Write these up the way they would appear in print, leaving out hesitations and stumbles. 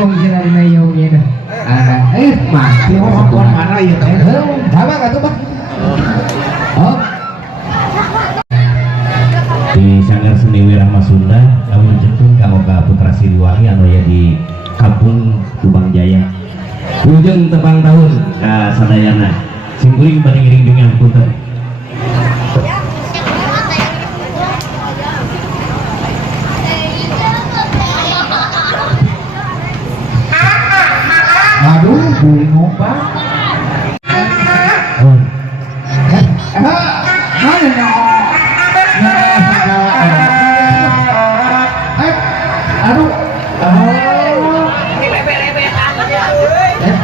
kagong sila rin na yung yun. Mati mo kapon mana yun. Tama ka to ba? Oh. Di Sanggar Seni Wirama Sunda namun jentun kanggo ka Putra Siliwangi anu ya di Kampung Kubang Jaya ujung tepang tahun ka sadayana simkuring baring dengan punten. Aduh, bingung pak. Oh. Mana nak? Aduh,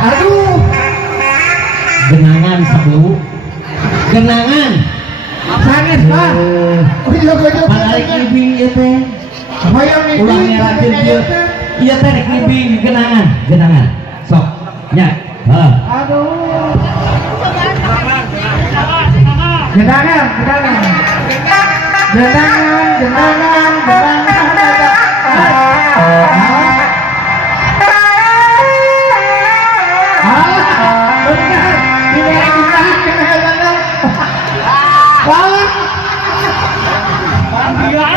aduh, Genangan sablu genangan sanes pak. Oh iya betul. balik libing ieu teh Hoyong ini. ulang ngerakeun ieu ieu teh rek libing genangan sok nya heeh. Aduh. Genangan. Benar.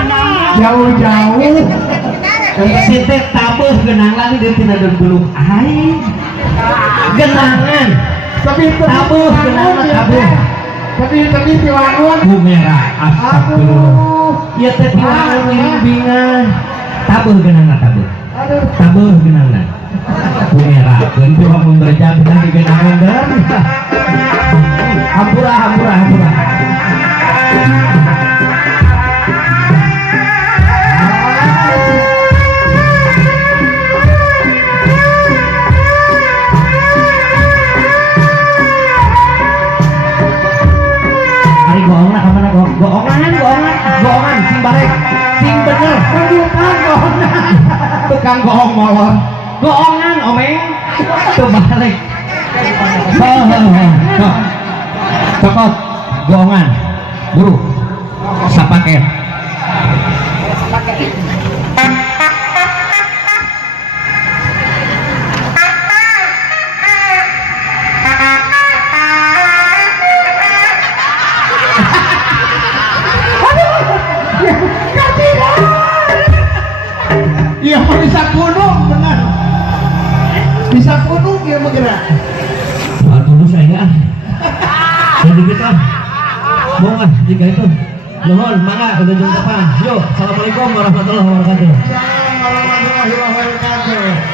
Ini jauh-jauh. Sete tabuh genang lagi dan tidak ada belum air genangan Tapi tabuh genangan tabuh tapi tiwangun. bumera astagfirullah Aduh. iya teh tiwangun limbingan tabuh genangan Aduh. tabuh genangan bumera keun kumaha mun berjam di genangan dan hampura Ari goong lah kemana goongan sing barek sing bener Bukan goongan. tukang goong molor goongan omeng tuh balik cokot goongan buru sapaket Iya mau bisa gunung benar. Bisa gunung dia bergerak. dulu saya jadi kita bongan jika itu mohon mangga udah jam depan yuk assalamualaikum warahmatullahi wabarakatuh. Warahmatullahi wabarakatuh.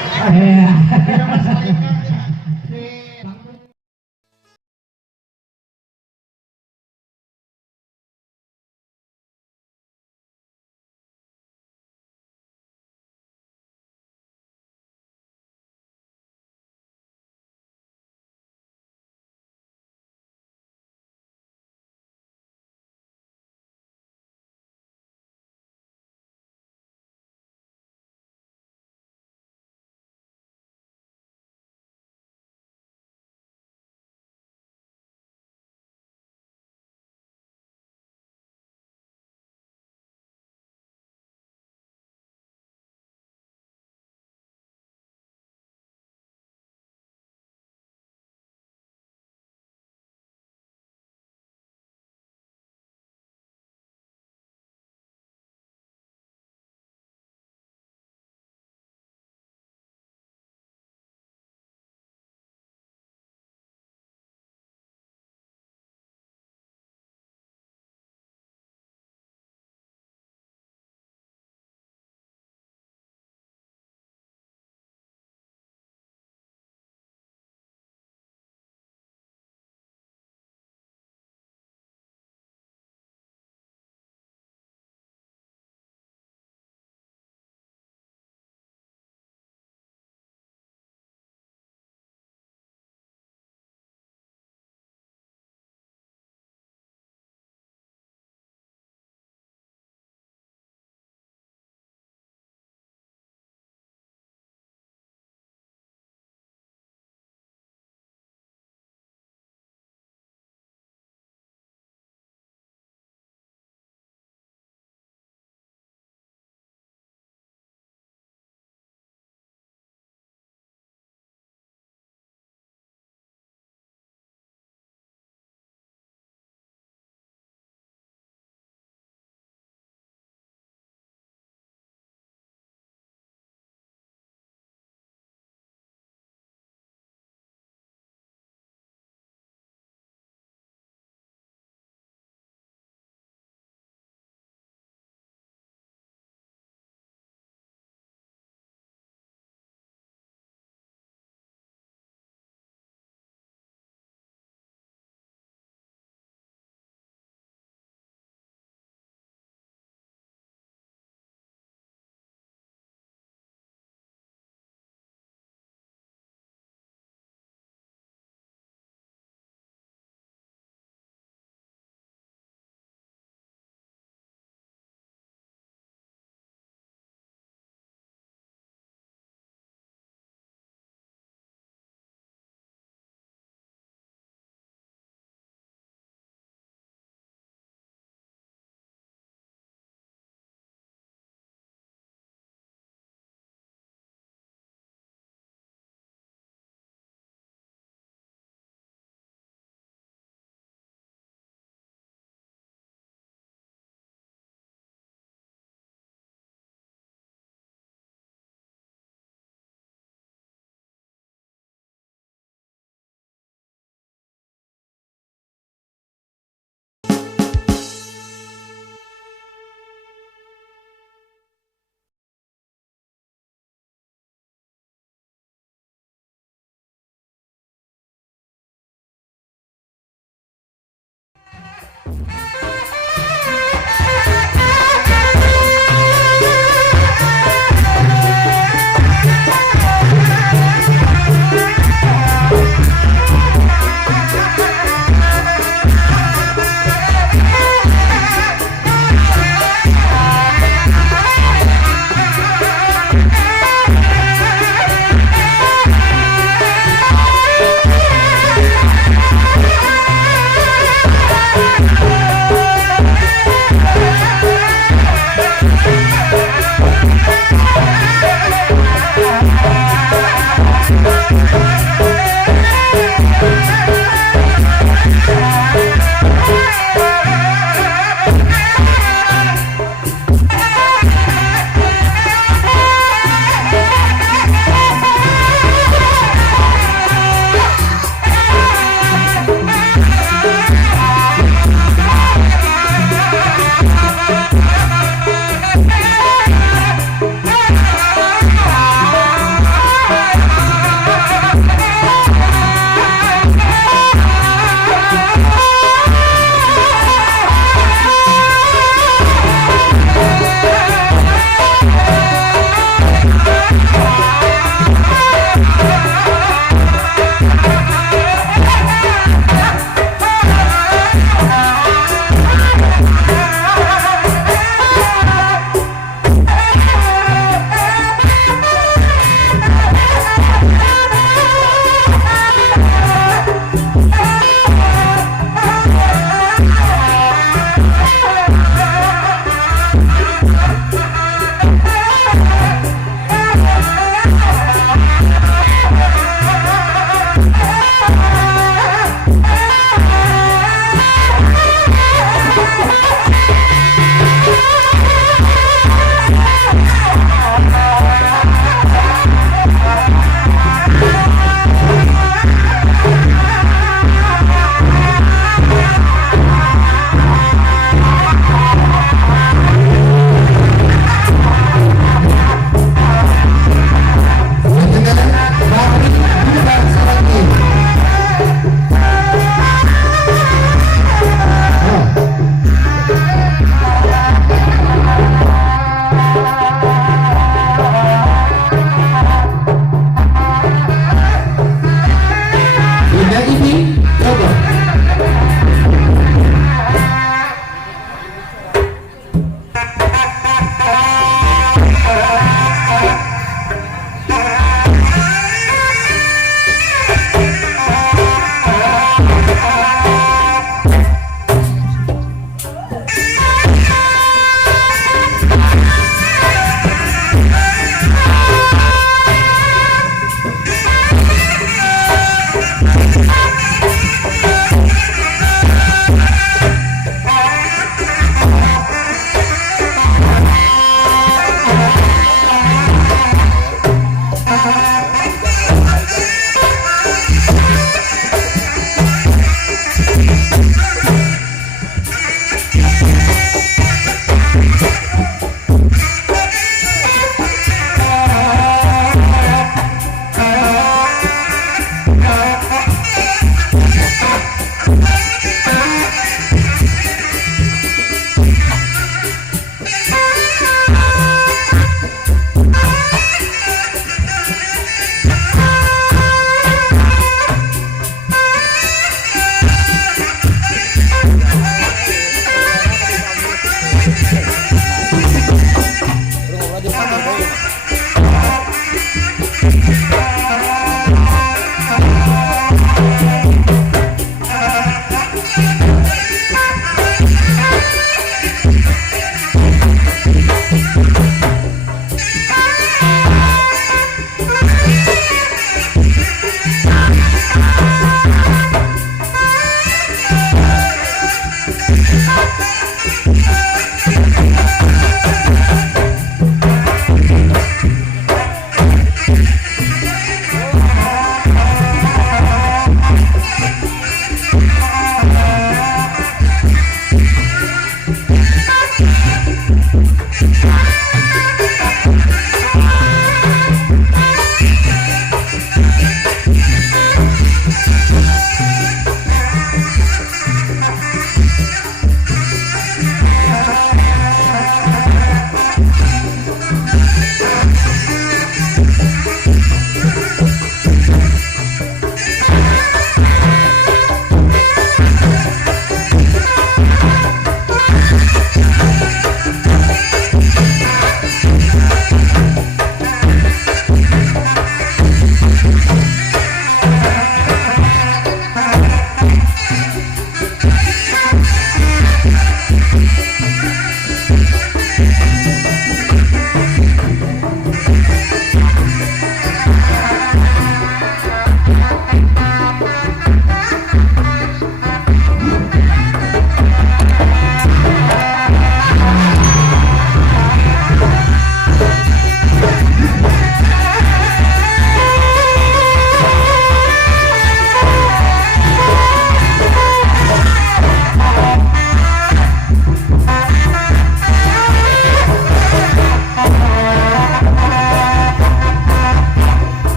Thank you.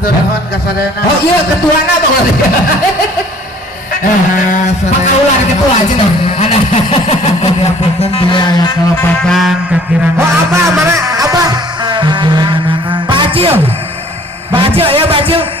Matur nuhun ka sadayana. Oh iya ketuana tong lari. Pakaulan ketua cenah. Ada. Diapunten dia aya kelopatan kakiran. Oh apa mana apa? Pak Acil. Pak Acil ya Pak Acil.